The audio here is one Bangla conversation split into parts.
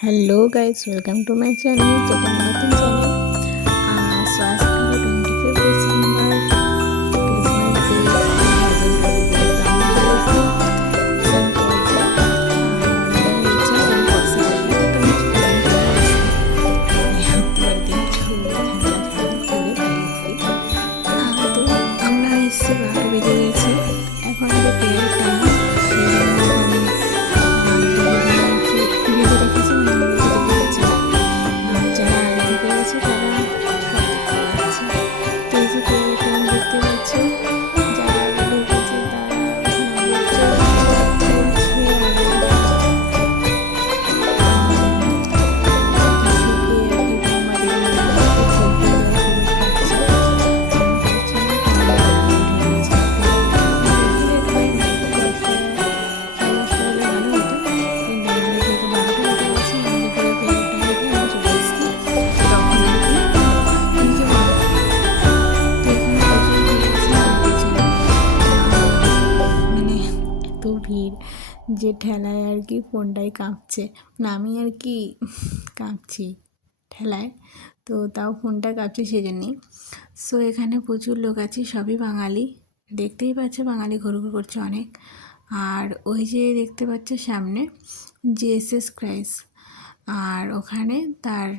Hello guys, welcome to my channel যেটা আমার নতুন চ্যানেল। সো আজকে হলো 25 ডিসেম্বর, ক্রিসমাস ডে। হাজবেন্ড বাড়ি তো আমি চলে এসেছি সেন্ট পলসে। মেয়ের ইচ্ছা সেন্ট পলসে যাবে, তো আমি প্ল্যান করে এসেছি। বাড়িতে একটু ঝামেলা করে তাই এসেছি। তো আমরা এসেছি 12টা বেজে গেছে, এখন আমাদের প্রেয়ার টাইম। সেই জন্য আমি ভিডিও রেখেছি, মানে আমরা যেতে পেরেছি। যারা আগে ঢুকে গেছে তারা সব দেখতে পাচ্ছে। তো এই যে প্রেয়ার টাইম দেখতে পাচ্ছ, যারা আগে ঢুকেছে তারা ওখানে চলছে। মানে এত ভিড় যে ঠেলায় আর কি ফোনটাই কাঁপছে, মানে আমি আর কি কাঁপছি ঠেলায়, তো তাও ফোনটা কাঁপছে সেজন্যই। সো এখানে প্রচুর লোক আছে, সবই বাঙালি, দেখতেই পাচ্ছে বাঙালি ঘুরঘুর করছে অনেক। আর ওই যে দেখতে পাচ্ছে সামনে জিএসএস ক্রাইস্ট, আর ওখানে তার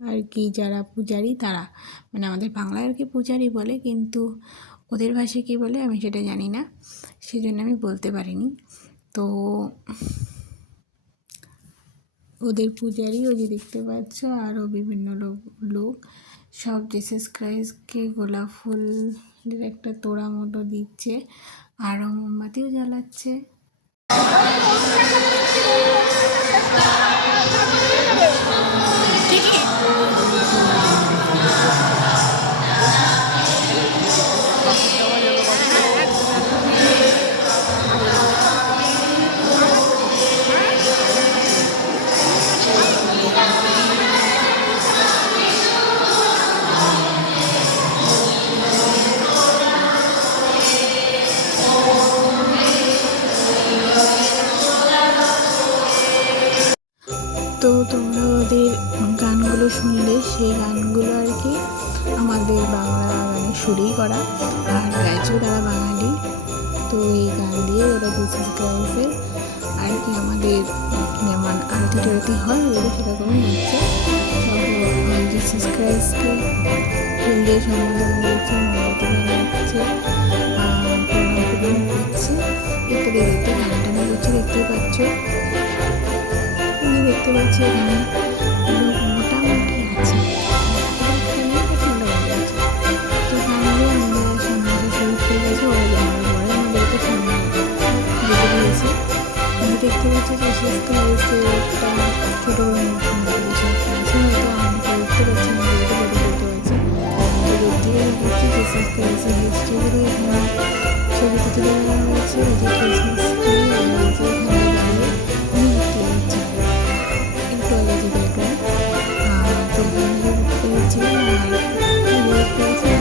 আর কি যারা পূজারি তারা, মানে আমাদের বাংলায় আর কি পূজারি বলে, কিন্তু ওদের ভাষায় কী বলে আমি সেটা জানি না, সেজন্য আমি বলতে পারিনি। তো ওদের পূজারি ওই যে দেখতে পাচ্ছ, আরও বিভিন্ন লোক সব জিসাস ক্রাইস্টকে গোলাপ ফুলের একটা তোড়া মতো দিচ্ছে, আরও মোমবাতিও জ্বালাচ্ছে। তো তোমরা ওদের গানগুলো শুনলে, সেই গানগুলো আর কি আমাদের বাংলা গানের সুরেই করা, আর গাইছেও তারা বাঙালি। তো এই গান দিয়ে ওরা জিসাস ক্রাইস্টের আর কি আমাদের যেমন আরতি টারতি হয় ওগুলো সেরকমই হচ্ছে। সব জিসাস ক্রাইস্টকে ফুল দিয়ে সম্বোধন করছে, মোমবাতি জ্বালাচ্ছে, প্রণাম করছে ইত্যাদি দেখতে, গান টানা করছে দেখতেই পাচ্ছ। দেখতে পাচ্ছি এখানে লোক মোটামুটি আছে, মোটামুটি আছে। তো ফাইনালি আমরা সামনে আসা শুরু করে গেছি, ওরা জানার পরে আমাদেরকে সামনে যেতে দিয়েছে। আমি দেখতে পাচ্ছি যে শেষ ক্লাসে একটা ছোটো মতো কিছু একটা আছে, হয়তো আমি দেখতে পাচ্ছি না, যেহেতু ফটো করতে পারছি। তো দেখতে পাচ্ছি যে শেষ ক্লাসে হিস্ট্রিগুলো এখানে ছবিতে তুলে দেওয়া হয়েছে, ওই যে ক্রিসমাস ট্রি, আর এই যে এখানে দাঁড়িয়ে আমি দেখতে পাচ্ছি একটু আগে যে দেখলাম। তো এখানে পেয়েছিলাম আর পেয়েছিলাম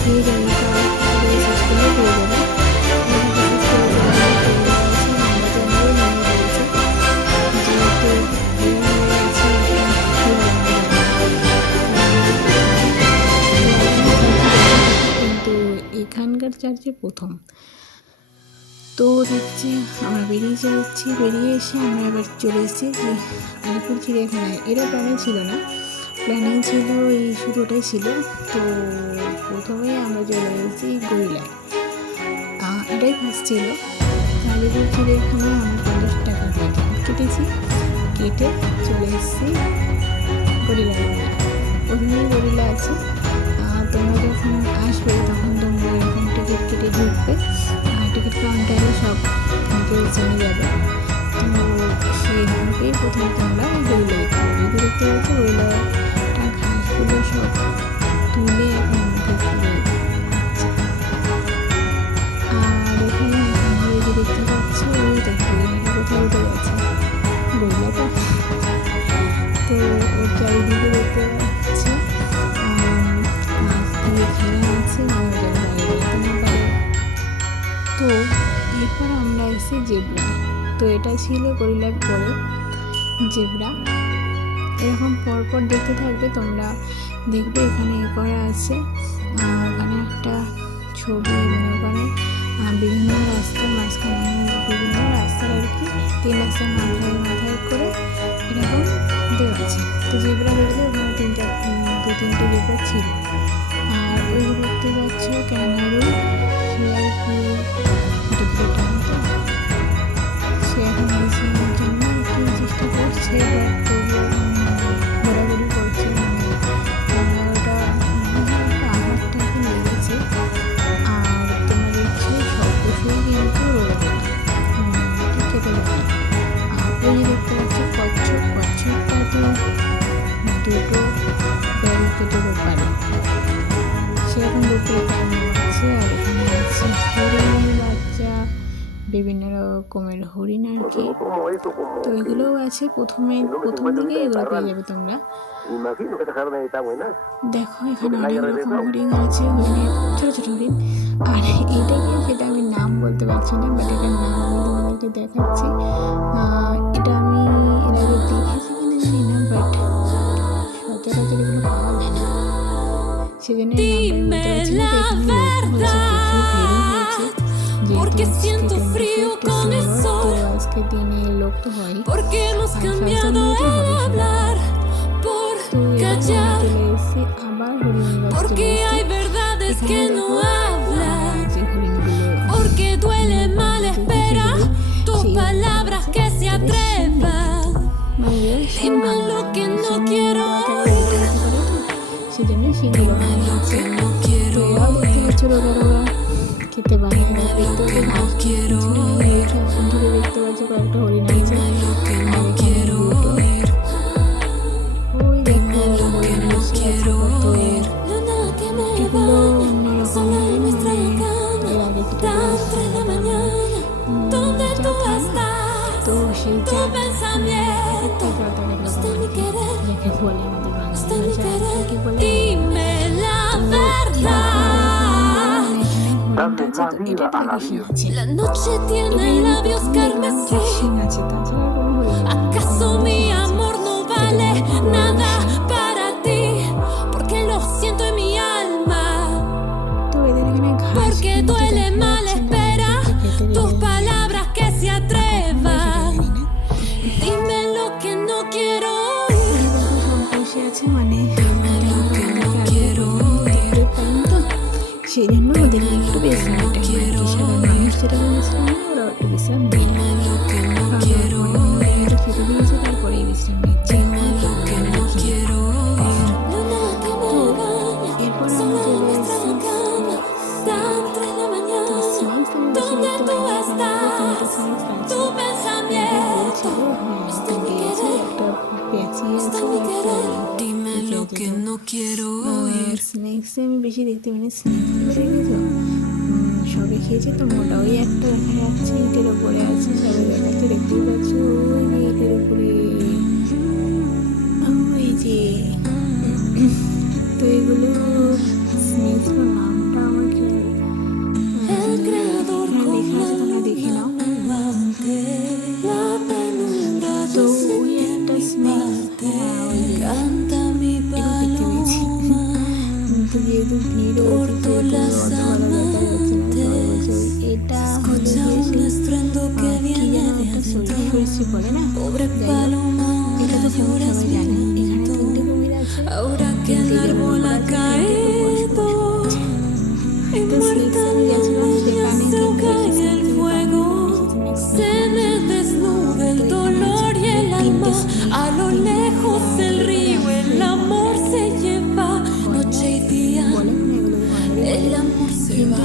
পেয়ে যাবে, শেষ করলেও পেয়ে যাবে। কিন্তু এখানকার চার্চে প্রথম। তো দেখছি আমরা বেরিয়ে এসে আমরা এবার চলে এসেছি যে আলিপুর চিড়িয়াখানায়। এরও প্ল্যানিং ছিল না, প্ল্যানিং ছিল এই শুধু ওটাই ছিল। তো প্রথমেই আমরা চলে এসেছি গরিলায়, এটাই ফার্স্ট ছিল। আলিপুর চিড়িয়াখানায় আমরা 50 টাকা দিয়ে টিকিট কেটেছি, কেটে চলে এসেছি গরিলায়। ওখানেই গরিলা আছে। তোমরা যখন আসবে তখন তোমরা এরকম টিকিট কেটে ঢুকবে, টিকিট কাউন্টারে সব ডিটেলস জেনে যাবে। তো সেইভাবেই প্রথমে তোমরা গরিলা দেখতে পাবে। দেখতে পাচ্ছ গরিলাটা ঘাসগুলো সব তুলে এখন মুখে তুলে দেখো গরিলাটা কোথায় উঠে গেছে, গরিলাটা। তো ওর চারিদিকে দেখতে পাচ্ছি মাছ দিয়ে ঘেরা আছে, মানে ওটা বাইরে বেরোতে না পারে। তো এরপর আমরা এসেছি জেব্রা। তো এটা ছিল গরিলার পরে জেব্রা। এরকম পরপর দেখতে থাকবে তোমরা, দেখবে এখানে করা আছে, ওখানে একটা ছবি, মানে ওখানে বিভিন্ন রাস্তার মাঝখানে, বিভিন্ন রাস্তার আর কি, 3 রাস্তার মাথায় মাথায় করে এরকম দেওয়া আছে। তো জেব্রা বেরোলে ওখানে 2-3টে জেব্রা ছিল। আর ওই দেখতে পাচ্ছ ক্যাঙ্গারু, সে এখন মেডিসিনের জন্য একটু চেষ্টা করছে, ঘোরাঘুরি করছে, মানে ক্যাঙ্গারুটা আঘাতটা একটু লেগেছে। আর তোমরা দেখছো সব পশুই কিন্তু রোগে খেতে পারে। আর ওই দেখতে পাচ্ছি কচ্ছপ, কচ্ছপটা তো 2টো ব্যারিকেডের ওপারে, সেরকম 2টো আছে। আর এখানে আছে হরিণের বাচ্চা, বিভিন্ন রকমের হরিণ আর কি। তো এগুলোও আছে, প্রথম দিকে এগুলো পেয়ে যাবে তোমরা। দেখো এখানে অনেক রকম হরিণ আছে, হরিণের ছোটো ছোটো হরিণ। আর এটাকে, সেটা আমি নাম বলতে পারছি না, বাট এটার নাম আমি তোমাদেরকে দেখাচ্ছি। এটা আমি এর আগে দেখেছি কিনা জানি না, বাট সচরাচর এগুলো পাওয়া যায় না, সেজন্য আজকে দিনে লোক তো হয়। আবার সেজন্য সেগুলো খেতে পারে না, দেখতে ধরে দেখতে পাচ্ছি কয়েকটা হরিণ আছে। ওই দেখো এগুলো অন্যরকম, তো সেই যাকে বলে আমাদের বাংলাদেশে বলে ¿Acaso mi amor no vale nada para ti? Porque lo siento en mi alma. Porque duele mal espera tus palabras que se atrevan. Dime lo que no quiero oír. Dime lo que no quiero oír. সেই জন্য ওদের একটু বিশ্রামটা সাধারণ মানুষ যেটা বিশ্রাম নেয়, ওরা একটু বিশ্রাম নেয়। খেতে দিয়েছে, তারপরে বিশ্রাম নিচ্ছে। এরপর আমি চলে এসেছি স্ন্যাক্সে আমি বেশি দেখতে পাই না। স্ন্যাক্স দেখেছো সবে খেয়েছে, তো মোটা ওই একটা দেখা যাচ্ছে, ইটের ওপরে আছে, সবে দেখাচ্ছে, দেখতেই পাচ্ছ ওই যে ইটের ওপরে, ওই যে। তো এগুলো স্ন্যাক্সের নামটা আমার খেয়াল লেখা আছে, তোমরা দেখে নাও। তো ওই একটা স্ন্যাক্স যেহেতু ভিড় হয়েছে, এটা সরষে বলে না, এটা তো সবাই জানে। এখানে 3টে কুমির আছে, A lo lejos el río, el amor se lleva, noche y día, el amor se va,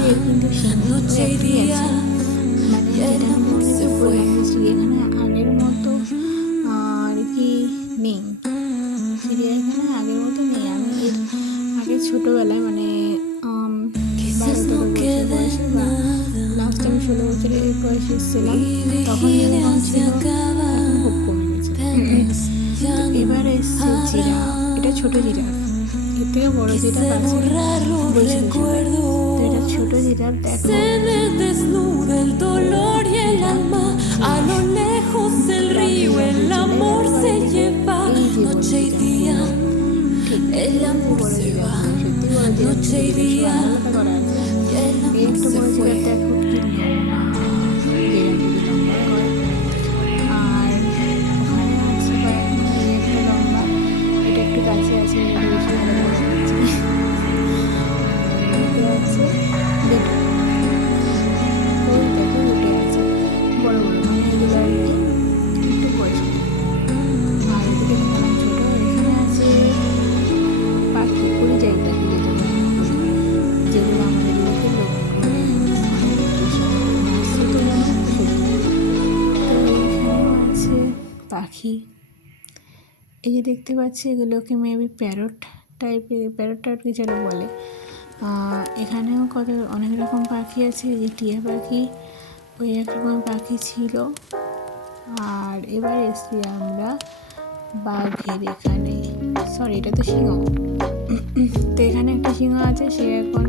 noche y día, el amor se fue. চিড়িয়াখানা আগের মতো আর কি নেই, চিড়িয়াখানা আগের মতো নেই। আমি এর আগে ছোটোবেলায়, মানে 12-13 বছর বয়সে, বা লাস্ট আমি 16 বছরের বয়সে এসেছিলাম, তখন যেরকম ছিল এখন খুব কমে গেছে। তো এবার এসছে জিরাফ, এটা ছোট জিরাফ, এর থেকে বড় জিরাফ আছে বলছিল সবাই। তো এটা ছোট জিরাফ, দেখো Se me desnuda el dolor y el alma. A lo lejos el río, el amor se lleva. Noche y día, el amor se va. Noche y día, y el amor একটু se বড় fue. জিরাফ দেখো কি লম্বা, জিরাফ যদি লম্বা হয়। আর ওখানে আছে কয়েকটা লম্বা, এটা একটু কাছে আছে, এটা বেশি ভালো বোঝা যাচ্ছে। এদিকে আছে দুটো, ওই দেখো দুটো আছে বড় বড়, মানে এগুলো আর কি একটু বয়স্ক। আর এদিকে দেখালাম ছোট, এখানে আছে পাখি, পরিযায়ী পাখি যেটা বলে, যেগুলো আমাদের লোকের লোক মানে তো এখানেও আছে পাখি। এই যে দেখতে পাচ্ছি এগুলোকে মেবি প্যারট টাইপের, প্যারট টাইপ কিছু একটা বলে। এখানেও অনেক রকম পাখি আছে, এই যে টিয়া পাখি, ওই এক রকম পাখি ছিল। আর এবার এসছি আমরা বাঘের এখানে, সরি এটা তো সিংহ। তো এখানে একটা সিংহ আছে, সে এখন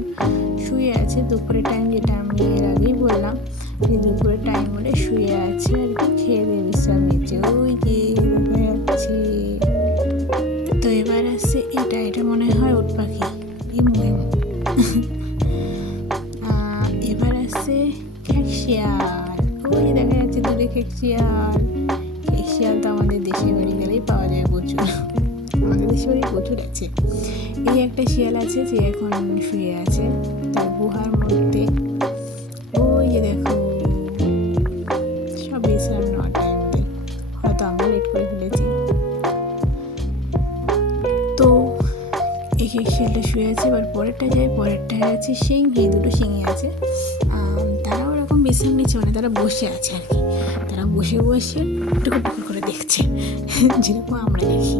শুয়ে আছে দুপুরের টাইম, যেটা আমি এর আগেই বললাম যে দুপুরের টাইম হলে শুয়ে আছে আর কি, খেয়ে দিয়ে বিশ্রাম নিচ্ছে, ওই যে দেখা যাচ্ছে। তো এবার আসছে এটা মনে হয় উট পাখি, এবার আসছে খেকশিয়াল, ওই যে দেখা যাচ্ছে দূরে খেকশিয়াল। খেকশিয়াল তো আমাদের দেশের বাড়ি গেলেই পাওয়া যায় প্রচুর, আমাদের দেশের বাড়ি প্রচুর আছে। এই একটা শিয়াল আছে যে এখন শুয়ে আছে তার গুহার মধ্যে, ওই যে দেখো সব বিশ্রাম নেওয়ার টাইমে, হয়তো আমরা লেট করে ফেলেছি। তো এই শিয়ালটা শুয়ে আছে। এবার পরেরটা যায়, পরেরটায় আছে সিংহি, দুটো সিংহি আছে, তারাও ওরকম বিশ্রাম নিচ্ছে, মানে তারা বসে আছে আর কি, তারা বসে বসে টুকুর টুকুর করে দেখছে, যেরকম আমরা দেখি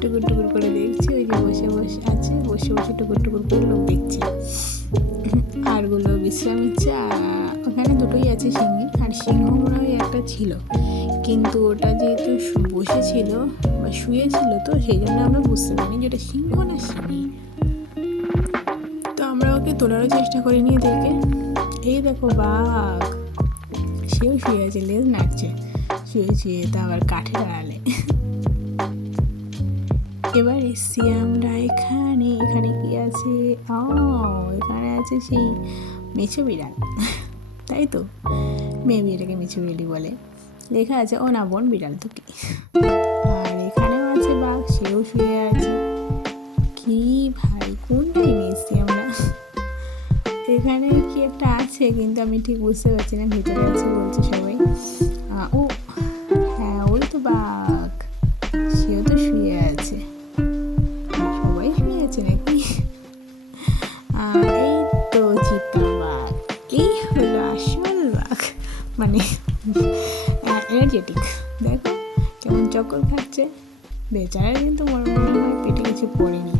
টুকুর টুকুর করে দেখছি, ওই যে বসে বসে আছে, বসে বসে টুকুর টুকুর করে লোক দেখছে, আরগুলো বিশ্রাম নিচ্ছে। ওখানে দুটোই আছে সিংহি, আর সিংহ মনে হয় একটা ছিল, কিন্তু ওটা যেহেতু বসেছিল বা শুয়েছিল, তো সেই জন্য আমরা বুঝতে পারিনি যেটা সিংহ না সিংহি। তো আমরা ওকে তোলারও চেষ্টা করিনি এদেরকে। এই দেখো বাঘ, সেও শুয়ে আছে, লেজ নাড়ছে শুয়ে শুয়ে, তা আবার কাঠের আড়ালে। এবার এসছি আমরা এখানে, এখানে কি আছে, এখানে আছে সেই মেছো বিড়াল, তাই তো মেবি এটাকে মেছো বিড়ালই বলে, লেখা আছে, ও না বোন বিড়াল তো কি। আর এখানেও আছে বাঘ, সেও শুয়ে আছে। কি ভাই কোন টাইমে এসছি আমরা, এখানে কি একটা আছে কিন্তু আমি ঠিক বুঝতে পারছি না, ভেতরে আছে বলছে সবাই। ও হ্যাঁ ওই তো বাঘ, সেও তো শুয়ে আছে, সবাই শুয়ে আছে নাকি। এই তো চিতা বাঘ, এই হলো আসল বাঘ, মানে এনার্জেটিক, দেখো কেমন চক্কর খাচ্ছে, বেচারা কিন্তু মনে হয় পেটে কিছু পড়েনি,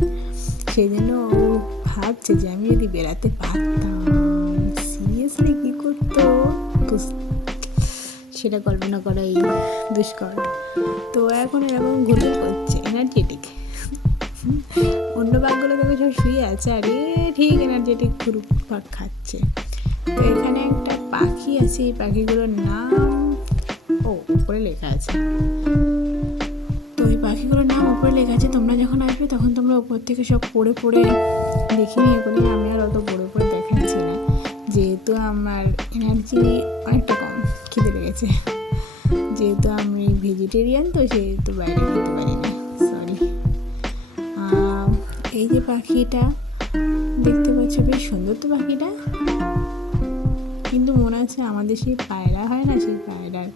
সেই জন্য ও ভাবছে যে আমি যদি বেড়াতে পারতাম সিরিয়াসলি কী করতো, সেটা কল্পনা করাই দুষ্কর। তো এখন এরকম ঘুরে করছে এনার্জেটিক, অন্য বাঘগুলো দেখো সব শুয়ে আছে, আর ঠিক এনার্জেটিক ঘুরপাক খাচ্ছে। তো এখানে একটা পাখি আছে, এই পাখিগুলোর নাম উপরে লেখা আছে, তো ওই পাখিগুলোর নাম উপরে লেখা আছে, তোমরা যখন আসবে তখন তোমরা উপর থেকে সব পড়ে পড়ে দেখে নিয়ে করে, আমি আর অত পড়ে পড়ে দেখাচ্ছি না, যেহেতু আমার এনার্জি অনেকটা কম, খিদে লেগেছে, যেহেতু আমি ভেজিটেরিয়ান, তো সেহেতু বাইরে খেতে পারি না, সরি। এই যে পাখিটা দেখতে পাচ্ছ, বেশ সুন্দর তো পাখিটা, কিন্তু মনে আছে আমাদের সেই পায়রা হয় না, সেই পায়রার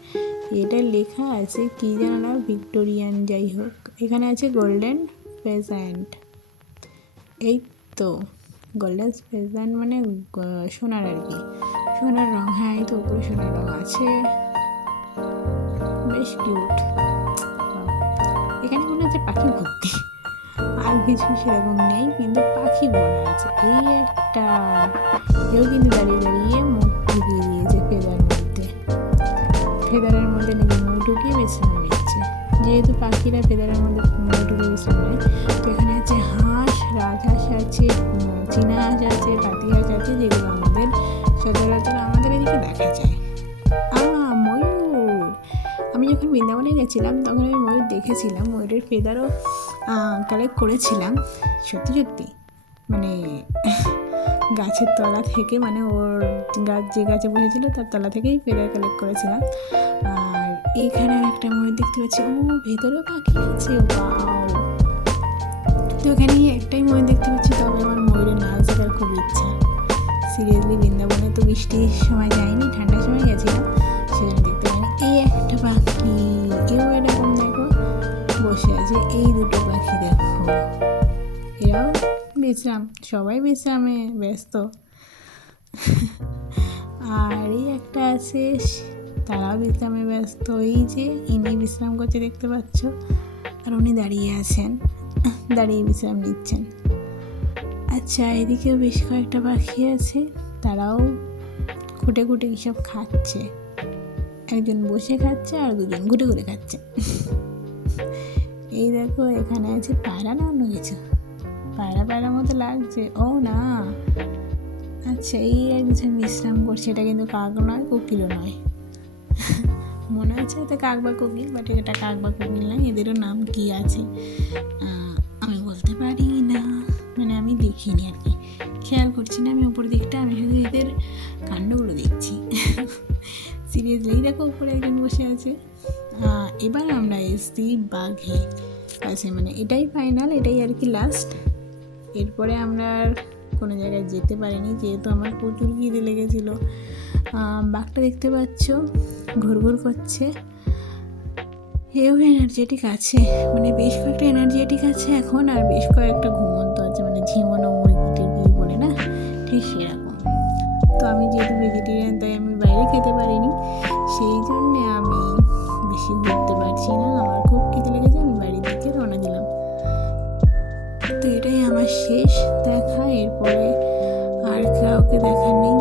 এটা লেখা আছে কি জানো না, ভিক্টোরিয়ান, যাই হোক। এখানে আছে গোল্ডেন ফেজান্ট, এই তো গোল্ডেন ফেজান্ট মানে সোনার আর কি, সোনার রং, হ্যাঁ এই তো উপরে সোনার রং আছে, বেশ কিউট। এখানে মনে হচ্ছে পাখি ভর্তি, আর আর কিছু সেরকম নেই, কিন্তু পাখি ভরা আছে। এই একটা, কেউ কিন্তু দাঁড়িয়ে দাঁড়িয়ে মুখ ঢুকিয়ে দিয়েছে ফেদারের মধ্যে নাকি মুখ ঢুকিয়ে বিশ্রাম নিচ্ছে। যেহেতু পাখিরা ফেদারের মধ্যে মুখ ঢুকিয়ে বিশ্রাম নেয়, তো এখানে আছে হাঁস, রাজহাঁস আছে, চীনা হাঁস আছে, পাতি হাঁস আছে, যেগুলো আমাদের সচরাচর আমাদের এদিকে দেখা যায়। ময়ূর, আমি যখন বৃন্দাবনে গেছিলাম তখন আমি ময়ূর দেখেছিলাম, ময়ূরের ফেদারও কালেক্ট করেছিলাম। সত্যি সত্যি মানে গাছের তলা থেকে, মানে ওর গাছ যে গাছে বসেছিল তার তলা থেকেই ফেদার কালেক্ট করেছিলাম। আর এইখানে একটা ময়ূর দেখতে পাচ্ছি, ও ভেতরেও পাখি আছে, ওয়াও। তো এখানে একটাই ময়ূর দেখতে পাচ্ছি, তবে আমার ময়ূরের নাচ দেখার খুব ইচ্ছা। সিরিয়াসলি বৃন্দাবনে তো বৃষ্টির সময় যাইনি, ঠান্ডার সময় গেছিলাম, সেজন্য দেখতে পাইনি। এই একটা পাখি, এও এরকম দেখো বসে আছে। এই দুটো পাখি দেখো, এরাও বিশ্রাম, সবাই বিশ্রামে ব্যস্ত। আর এই একটা আছে, তারাও বিশ্রামে ব্যস্ত। এই যে ইনি বিশ্রাম করছে দেখতে পাচ্ছ, আর উনি দাঁড়িয়ে আছেন, দাঁড়িয়ে বিশ্রাম নিচ্ছেন। আচ্ছা, এদিকেও বেশ কয়েকটা পাখি আছে, তারাও খুঁটে খুঁটে সব খাচ্ছে। একজন বসে খাচ্ছে আর দুজন ঘুরে ঘুরে খাচ্ছে। এই দেখো এখানে আছে পায়রা, না অন্য কিছু, পায়রার মতো লাগছে। ও না, আচ্ছা এই একজন বিশ্রাম করছে, এটা কিন্তু কাক নয়, কোকিলও নয়। মনে হচ্ছে এটা কাক বা কোকিল, বাট এটা কাক বা কোকিল নয়, এদেরও নাম কি আছে আমি বলতে পারি না, মানে আমি দেখিনি আর কি, খেয়াল করছি না আমি উপর দিকটা, আমি শুধু এদের কাণ্ডগুলো দেখছি। সিরিয়াসলি দেখো উপরে একজন বসে আছে। এবার আমরা এসছি বাঘে কাছে, মানে এটাই ফাইনাল, এটাই আর কি লাস্ট। এরপরে আমরা আর কোনো জায়গায় যেতে পারিনি, যেহেতু আমার প্রচুর খিদে লেগেছিলো। বাঘটা দেখতে পাচ্ছ ঘুরঘুর করছে, এও এনার্জেটিক আছে, মানে বেশ কয়েকটা এনার্জেটিক আছে এখন, আর বেশ কয়েকটা ঘুমন্ত আছে, মানে ঝিমোনো মুরগিটা কি বলে না, ঠিক সেরকম। তো আমি যেহেতু ভেজিটেরিয়ান, তাই আমি বাইরে খেতে পারিনি, সেই জন্যে আমি বেশি ঘুরতে পারছি না। আমার খুব খিদে লেগেছে, আমি বাড়ির দিকে রওনা দিলাম। তো এটাই আমার শেষ দেখা, এরপরে আর কাউকে দেখা নেই।